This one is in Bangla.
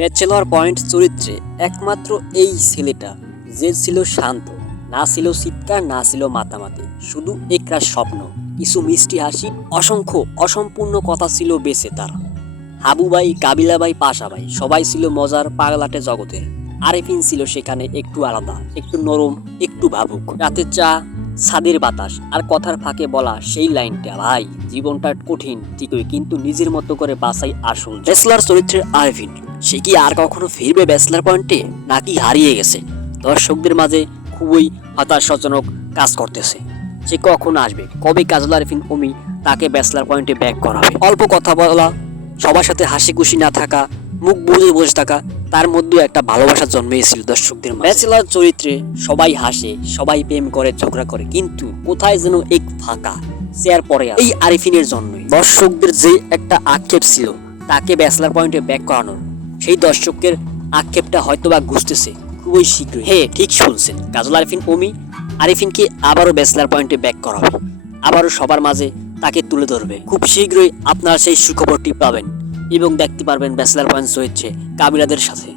ব্যাচেলর পয়েন্ট চরিত্রে একমাত্র এই ছেলেটা। যে ছিল শান্ত, না ছিল চিৎকার, না ছিল মাতামাতি, শুধু একরা স্বপ্ন। কিছু মিষ্টি হাসি, অসংখ্য অসম্পূর্ণ কথা ছিল বেঁচে তার। হাবু ভাই কাবিলা ভাই পাশা সবাই ছিল মজার পাগলাটে জগতের। আরেফিন ছিল সেখানে একটু আলাদা, একটু নরম, একটু ভাবুক। রাতে চা, ছাদের বাতাস আর কথার ফাঁকে বলা সেই লাইনটা, ভাই, জীবনটা কঠিন, ঠিকই, কিন্তু নিজের মতো করে বাসাই আসল রেসলার চরিত্রের আরেফিন। সে কি আর কখনো ফিরবে ব্যাচলার পয়েন্টে, নাকি হারিয়ে গেছে? দর্শকদের মাঝে খুবই হতাশাজনক কাজ করতেছে। সে কখন আসবে? কবে কাজল আরেফিন অমি তাকে ব্যাচলার পয়েন্টে ব্যাক করাবে? অল্প কথা বলা, সবার সাথে হাসি খুশি না থাকা, মুখ বুঝে বসে থাকা, তার মধ্যেও একটা ভালোবাসা জন্মেছিল দর্শকদের ব্যাচেলার চরিত্রে সবাই হাসে, সবাই প্রেম করে, ঝগড়া করে, কিন্তু কোথায় যেন এক ফাঁকা চেয়ার পরে এই আরিফিনের জন্যই। দর্শকদের যে একটা আক্ষেপ ছিল, তাকে ব্যাচলার পয়েন্টে ব্যাক করানোর সেই দর্শকের আক্ষেপটা হয়তো বা ঘুষতেছে খুবই শীঘ্রই। হ্যাঁ ঠিক শুনছেন। কাজল আরিফিন, ওমি আরিফিনকে আবারও ব্যাচলার পয়েন্টে ব্যাক করাবে আবারও সবার মাঝে তাকে তুলে ধরবে। খুব শীঘ্রই আপনারা সেই সুখবরটি পাবেন এবং দেখতে পারবেন ব্যাচলার পয়েন্ট হয়েছে কাবিলাদের সাথে।